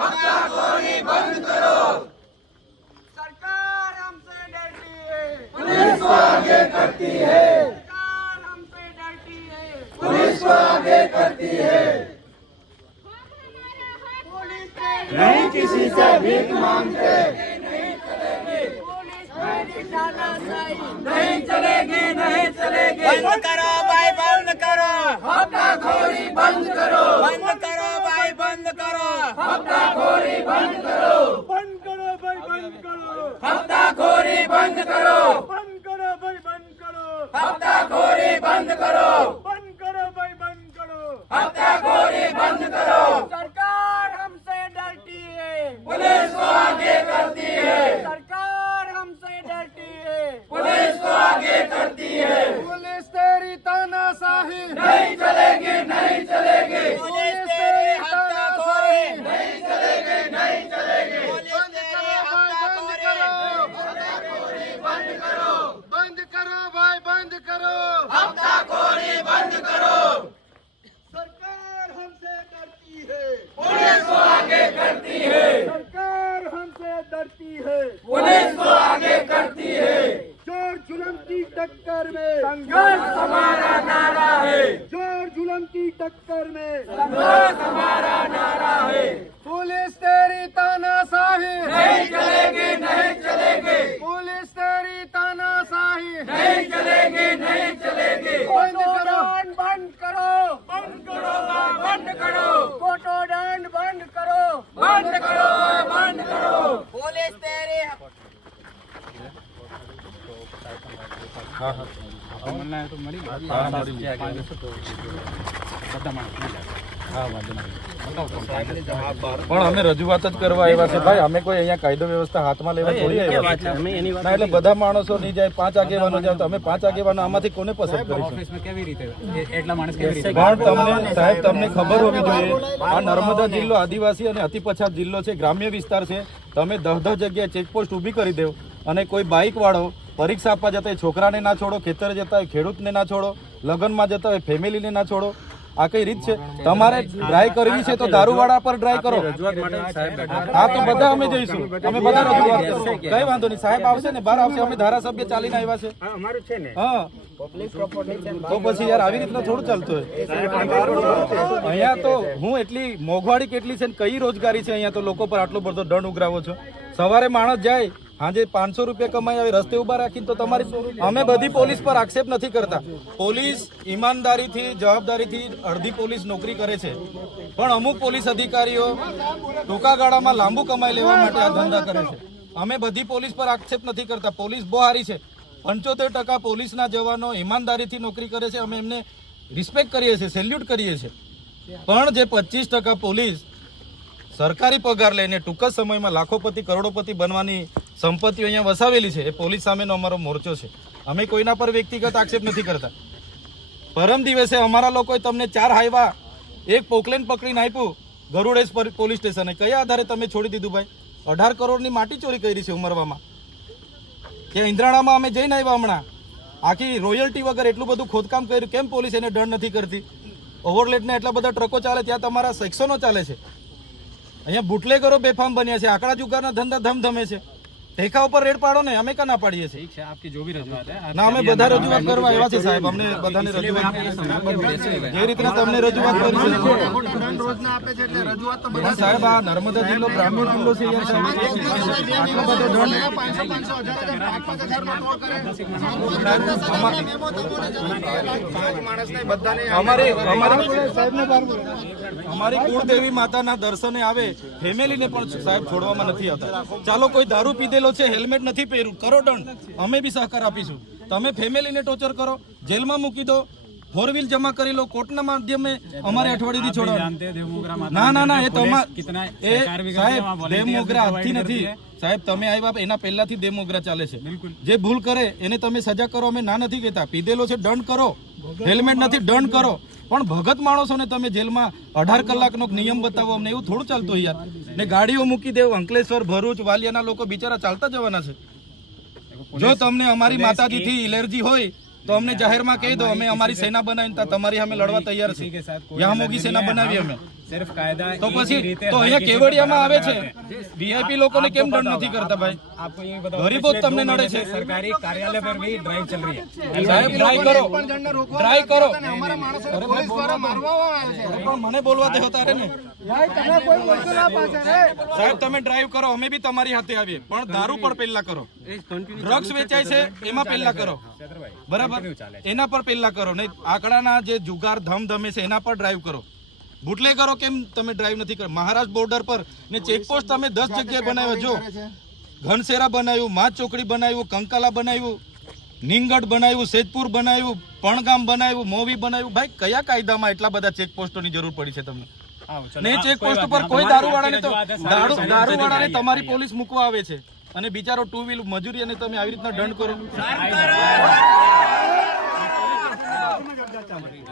बंद करो सरकार हमसे डरती है। पुलिस को आगे करती है। सरकार हमसे डरती है। पुलिस को आगे करती है। नहीं किसी से भीख मांगते। नहीं चलेगी नहीं चलेगी। बंद करो भाई बंद करो। हफ़्ता घोड़ी बंद करो। बंद करो। હપ્તાખોરી બંધ કરો. બંધ કરો ભાઈ બંધ કરો. બંધ કરો. हमसे डरती है पुलिस को आगे करती है जोर जुलम की टक्कर में संघर्ष हमारा नारा है जोर जुलम की टक्कर में संघर्ष हमारा नारा है पुलिस तेरी तानाशाही नहीं चलेगी नहीं चलेगी पुलिस तेरी तानाशाही नहीं चलेगी नहीं चलेगी बंद करो बंद करो बंद करो बंद करो कोटोदंड बंद करो બંધ કરો બંધ કરો. પોલીસ તેરી હા હા. મને તો મળી ગયા. પણ અમે રજૂઆત જ કરવા આવ્યા છે. ભાઈ અમે કોઈ અહીંયા કાયદો વ્યવસ્થા હાથમાં લેવા થોડી આવ્યા છીએ. ના એટલે બધા માણસો નહીં જાય પાંચ આગેવાનો જાય તો અમે પાંચ આગેવાનો આમાંથી કોને પસંદ કરીશું? કેવી રીતે? એટલા માણસ કેવી રીતે? પણ તમને સાહેબ તમને ખબર હોવી જોઈએ. આ નર્મદા જિલ્લો આદિવાસી અને અતિ પછાત જિલ્લો છે ગ્રામ્ય વિસ્તાર છે. તમે દહ દહ જગ્યાએ ચેકપોસ્ટ ઊભી કરી દેવ અને કોઈ બાઇક વાળો પરીક્ષા આપવા જતા હોય છોકરાને ના છોડો ખેતર જતા હોય ખેડૂતને ના છોડો લગ્નમાં જતા હોય ફેમિલીને ના છોડો આ કઈ રીત છે? તમારે ડ્રાય કરવી છે તો દારૂવાળા પર ડ્રાય કરો. હા તો બધા અમે જઈશું. અમે બધા રજૂઆત કઈ વાંધો નહીં. સાહેબ આવશે ને બહાર આવશે. અમે ધારાસભ્ય ચાલીને આવ્યા છે. હા તો પછી યાર આવી રીતના થોડું ચાલતું હોય. અહીંયા તો હું એટલી મોંઘવાડી કેટલી છે ને કઈ રોજગારી છે અહીંયા તો લોકો પર આટલો બધો દંડ ઉઘરાવો છો? સવારે માણસ જાય સાંજે પાંચસો રૂપિયા કમાઈ આવે, રસ્તે ઊભા રાખીને તો તમારી અમે બધી પોલીસ પર આક્ષેપ નથી કરતા. પોલીસ ઈમાનદારીથી, જવાબદારીથી અડધી પોલીસ નોકરી કરે છે. પણ અમુક પોલીસ અધિકારીઓ ટૂંકા ગાળામાં લાંબુ કમાઈ લેવા માટે આ ધંધા કરે છે. અમે બધી પોલીસ પર આક્ષેપ નથી કરતા. પોલીસ બહુ સારી છે. પંચોતેર ટકા પોલીસના જવાનો ઈમાનદારીથી નોકરી કરે છે. અમે એમને રિસ્પેક્ટ કરીએ છીએ, સેલ્યુટ કરીએ છીએ. પણ જે પચીસ ટકા પોલીસ સરકારી પગાર લઈને ટૂંક જ સમયમાં લાખોપતિ, કરોડોપતિ બનવાની સંપત્તિઓ અહીંયા વસાવેલી છે, એ પોલીસ સામેનો અમારો મોરચો છે. અમે કોઈના પર વ્યક્તિગત આક્ષેપ નથી કરતા. પરમ દિવસે અમારા લોકોએ તમને ચાર હાઈવા, એક પોકલેન પકડીને આપ્યું ગરુડેશ પોલીસ સ્ટેશને. કયા આધારે તમે છોડી દીધું ભાઈ? અઢાર કરોડની માટી ચોરી કરી છે ઉમરવામાં. કે ઇન્દ્રાણામાં અમે જઈને આવ્યા હમણાં? આખી રોયલ્ટી વગર એટલું બધું ખોદકામ કર્યું, કેમ પોલીસ એને દંડ નથી કરતી? ઓવરલેટના એટલા બધા ટ્રકો ચાલે, ત્યાં તમારા સેક્શનો ચાલે છે. અહીંયા બુટલેગરો બેફામ બન્યા છે, આંકડા જુગારના ધંધા ધમધમે છે. ઠેકા ઉપર રેડ પાડો ને અમે કના પાડીએ છીએ. ઠીક છે આપકી જો ભી રજૂઆત હે. ના અમે બધા રજૂઆત કરવા આવ્યા છે સાહેબ અમને બધાને રજૂઆત જે રીતે તમને રજૂઆત કરી છે. સાહેબ આ નર્મદા જિલ્લો ગ્રામ્ય જિલ્લો છે. આટલો બધો દંડ અમારે અમારે અમારી કુળદેવી માતાના દર્શને આવે ફેમિલીને પણ સાહેબ છોડવામાં નથી આવતા. ચાલો કોઈ દારૂ આવેલો છે હેલ્મેટ નથી પહેર્યું. કરો દંડ. અમે બી સહકાર આપીશું. તમે ફેમિલીને ટોર્ચર કરો જેલમાં મૂકી દો ફોર જમા કરી લો કોર્ટના માધ્યમે અમારે અઠવાડિયેથી છોડો ના ના ના એ તમારા સાહેબ ડેમોગ્રા આજથી નથી સાહેબ તમે આવ્યા એના પહેલાથી ડેમોગ્રા ચાલે છે. જે ભૂલ કરે એને તમે સજા કરો અમે ના નથી કહેતા. પીધેલો છે દંડ કરો. હેલ્મેટ નથી દંડ કરો. પણ ભગત માણસો ને તમે જેલમાં અઢાર કલાકનો નિયમ બતાવો અમને એવું થોડું ચાલતું યાર. ને ગાડીઓ મૂકી દેવું અંકલેશ્વર ભરૂચ વાલિયાના લોકો બિચારા ચાલતા જવાના છે. જો તમને અમારી માતાજીથી એલર્જી હોય તો અમને જાહેરમાં કહી દો અમે અમારી સેના બનાવીને તમારી અમે લડવા તૈયાર છીએ. યા મોગી સેના બનાવી અમે. સિર્ફ કાયદા તો પછી તો અહીંયા કેવડિયામાં આવે છે વીઆઈપી લોકોને કેમ દંડ નથી કરતા ભાઈ આપકો યહી બતાઓ ગરીબો તમને નડે છે સરકારી કાર્યાલય પર ભી ડ્રાઈવ ચલ રહી હે સાહેબ ડ્રાઈવ કરો ડ્રાઈવ કરો અમારા માણસો પોલીસ દ્વારા મારવામાં આવે છે પણ મને બોલવા દેતા તારે ને સાહેબ તમે ડ્રાઈવ કરો અમે બી તમારી હાથે આવીએ. પણ દારૂ પર પહેલા કરો. ડ્રગ્સ વેચાય છે એમાં પહેલા કરો. બરાબર? એના પર પહેલા કરો. નહીં આંકડાના જે જુગાર ધમધમે છે એના પર ડ્રાઈવ કરો. બુટલેગરો કેમ તમે ડ્રાઈવ નથી કરતા મહારાષ્ટ્ર બોર્ડર પર ને ચેકપોસ્ટ તમે દસ જગ્યાએ બનાવ્યા. જો ઘનસેરા બનાવ્યું મા ચોકડી બનાવ્યું કંકાલા બનાવ્યું નિંગઢ બનાવ્યું સેજપુર બનાવ્યું પણગામ બનાવ્યું મોવી બનાવ્યું. ભાઈ કયા કાયદામાં એટલા બધા ચેકપોસ્ટોની જરૂર પડી છે તમને? ને ચેકપોસ્ટ પર કોઈ દારૂવાળાને તો દારૂવાળાને તમારી પોલીસ મૂકવા આવે છે. અને બિચારો ટુ વ્હીલ મજૂરી અને તમે આવી રીતના દંડ કરો.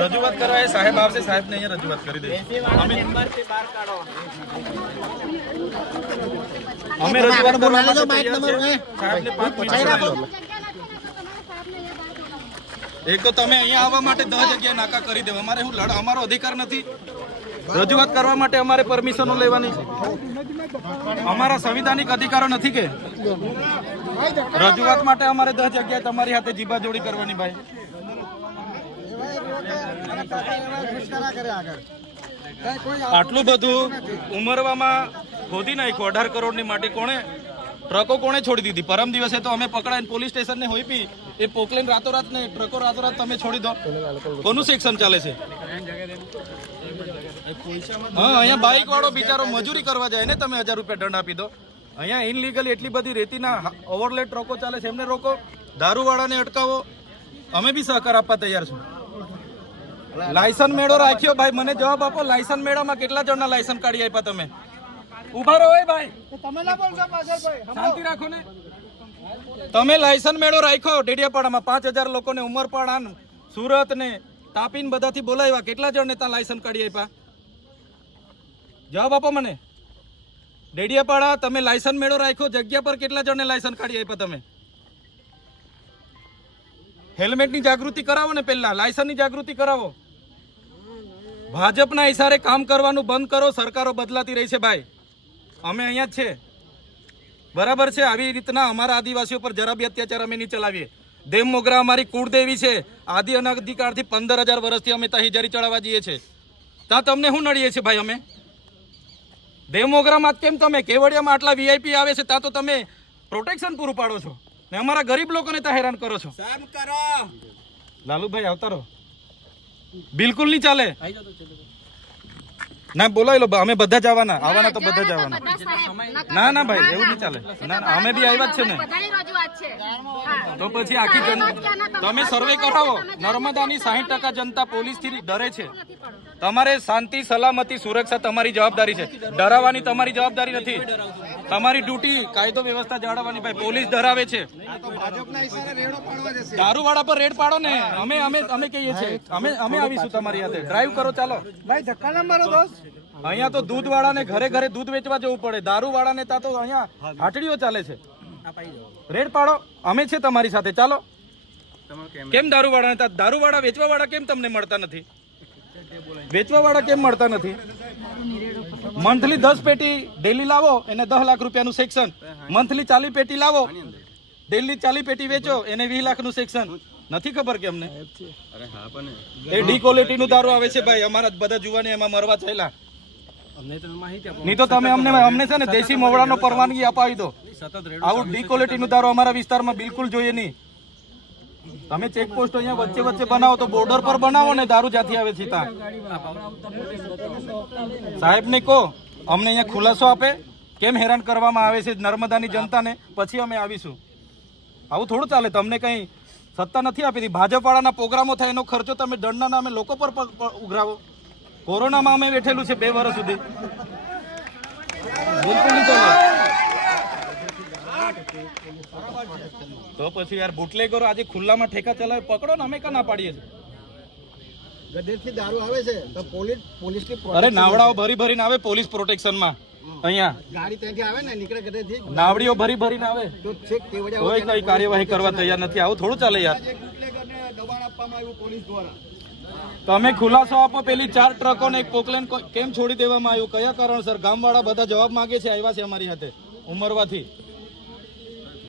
રજૂઆત કરવા એ સાહેબ આવશે સાહેબ ને અહીંયા રજૂઆત કરી દે અમે રજૂઆત કરવા. એક તો તમે અહીંયા આવવા માટે દસ જગ્યાએ નાકા કરી દેવા. અમારે શું લડ અમારો અધિકાર નથી. રજૂઆત કરવા માટે અમારે પરમિશનો લેવાની છે. અમારા સંવિધાનિક અધિકારો નથી કે? રજૂઆત માટે અમારે દસ જગ્યાએ તમારી હાથે જીબા જોડી કરવાની ભાઈ. આટલું બધું ઉમરવામાં ખોદી નાખ્યું. અઢાર કરોડની માટે કોણે, ટ્રકો કોણે છોડી દીધી? પરમ દિવસે તો અમે પકડાઈને પોલીસ સ્ટેશનને હોઈપી, એ પોકલેન રાતોરાત ને ટ્રકો રાતોરાત તમે છોડી દો. કોનું સેક્શન ચાલે છે? હા, અહીંયા બાઇક વાળો બિચારો મજૂરી કરવા જાય ને, તમે હજાર રૂપિયા દંડ આપી દો. અહીંયા ઇનલીગલ એટલી બધી રેતીના ઓવરલેટ ટ્રકો ચાલે છે. એમને રોકો દારૂવાળાને અટકાવો. અમે બી સહકાર આપવા તૈયાર છું લાયસન મેળો રાખ્યો ભાઈ મને જવાબ આપો. લાયસન મેળામાં કેટલા જણના લાયસન કાઢી આપ્યા તમે? ઊભા રહો ભાઈ. તમે ના બોલશો પાછળ ભાઈ. શાંતિ રાખો ને. તમે લાયસન્સ મેળો રાખ્યો ડેડિયાપાડામાં પાંચ હજાર લોકોને ઉમરપાડા સુરત ને તાપીન બધાથી બોલાવ્યા. કેટલા જણને ત્યાં લાયસન કાઢી આપ્યા? જવાબ આપો મને. ડેડિયાપાડા, તમે લાયસન મેળો રાખ્યો, જગ્યા પર કેટલા જણને લાયસન કાઢી આપ્યા તમે? હેલ્મેટની જાગૃતિ કરાવો ને પહેલા લાયસનની જાગૃતિ કરાવો. ભાજપના ઇશારે કામ કરવાનું બંધ કરો, સરકારો બદલાતી રહી છે ભાઈ. અમે અહીંયા જ છે. બરાબર છે, આવી રીતના અમારા આદિવાસીઓ પર જરા બી અત્યાચાર અમે નહીં ચલાવીએ. દેવ મોગરા અમારી કુળદેવી છે. આદિ અનાધિકારથી પંદર હજાર વર્ષથી અમે તહીજારી ચડાવવા જઈએ છીએ. ત્યાં તમને શું નડીએ છીએ ભાઈ અમે? દેવ મોગરામાં કેમ તમે? કેવડિયામાં આટલા વીઆઈપી આવે છે ત્યાં તો તમે પ્રોટેક્શન પૂરું પાડો છો. ને અમારા ગરીબ લોકોને ત્યાં હેરાન કરો છો. લાલુભાઈ આવતા રહો. બિલકુલ નહીં ચાલે. ના બોલાવી લો અમે બધા જ આવવાના આવવાના તો બધા જ આવવાના ના ના ભાઈ એવું નહીં ચાલે. ના ના અમે બી આવ્યા જ છે ને. તો પછી આખી જનતા તમે સર્વે કરાવો. નર્મદાની સાહીઠ ટકા જનતા પોલીસથી ડરે છે. તમારે શાંતિ સલામતી સુરક્ષા તમારી જવાબદારી છે. ડરાવવાની તમારી જવાબદારી નથી. તમારી ડ્યુટી કાયદો વ્યવસ્થા જાળવવાની ભાઈ પોલીસ ધરાવે છે. ભાજપના ઈશારે રેડો પાડવા જશે દારૂવાળા પર રેડ પાડો ને. અમે અમે અમે કહીએ છીએ. અમે અમે આવીશું તમારી હાથે. ડ્રાઈવ કરો ચાલો. ભાઈ ધક્કા ના મારો દોસ્ત. અહીંયા તો દૂધ વાળાને ઘરે ઘરે દૂધ વેચવા જવું પડે. દારૂ વાળાને ત્યાં તો અહીંયા હાટડીઓ ચાલે છે. રેડ પાડો. અમે છે તમારી સાથે. ચાલો. કેમ? દારૂ વાળાને ત્યાં? દારૂ વાળા વેચવા વાળા કેમ તમને મળતા નથી? વેચવા વાળા કેમ મળતા નથી? મંથલી દસ પેટી ડેલી લાવો એને દસ લાખ રૂપિયાનું સેક્શન મંથલી ચાલી પેટી લાવો ડેલી ચાલી પેટી વેચો એને વીસ લાખનું સેક્શન નથી ખબર કે અમને? એ ડી ક્વોલિટીનું દારૂ આવે છે ભાઈ અમારા બધા જુવાને એમાં મરવા થયેલા. નહીં તો તમે અમને અમને છે ને દેશી મોવડાનો પરવાનગી અપાવી દો. આવું ડી ક્વોલિટીનું દારૂ અમારા વિસ્તારમાં બિલકુલ જોઈએ નહીં. તમે ચેકપોસ્ટ અહીંયા વચ્ચે વચ્ચે બનાવો તો બોર્ડર પર બનાવો ને દારૂ જ્યાંથી આવે છે ત્યાં. સાહેબ ને કહો, અમને અહીંયા ખુલાસો આપે. કેમ હેરાન કરવામાં આવે છે નર્મદાની જનતાને? પછી અમે આવીશું. આવું થોડું ચાલે, તમને કંઈ સત્તા નથી આપી હતી? ભાજપવાળાના પ્રોગ્રામો થાય, એનો ખર્ચો તમે દંડના નામે લોકો પર ઉઘરાવો. કોરોનામાં અમે બેઠેલું છે બે વર્ષ સુધી. બિલકુલ નહીં તો પછી યાર બુટલેગરો આજે ખુલ્લામાં ઠેકા ચલાવે પકડો ને અમે કા ના પાડીએ છીએ? ગદેરથી દારૂ આવે છે તો પોલીસ પોલીસની અરે નાવડાઓ ભરી ભરીને આવે પોલીસ પ્રોટેક્શનમાં. અહીંયા. ગાડી ત્યાંથી આવે ને નીકળે ગધેડથી. નાવડીઓ ભરી ભરીને આવે. તો છેક તે વડે કોઈ કઈ કાર્યવાહી કરવા તૈયાર નથી. આવું થોડું ચાલે યાર. દબાણ આપવામાં આવ્યું પોલીસ દ્વારા. તમે ખુલાસો આપો. પેલી ચાર ટ્રકો ને એક પોકલેન કેમ છોડી દેવામાં આવ્યું? કયા કારણસર? ગામવાળા બધા જવાબ માંગે છે આવ્યા છે અમારી હાથે ઉમરવાથી.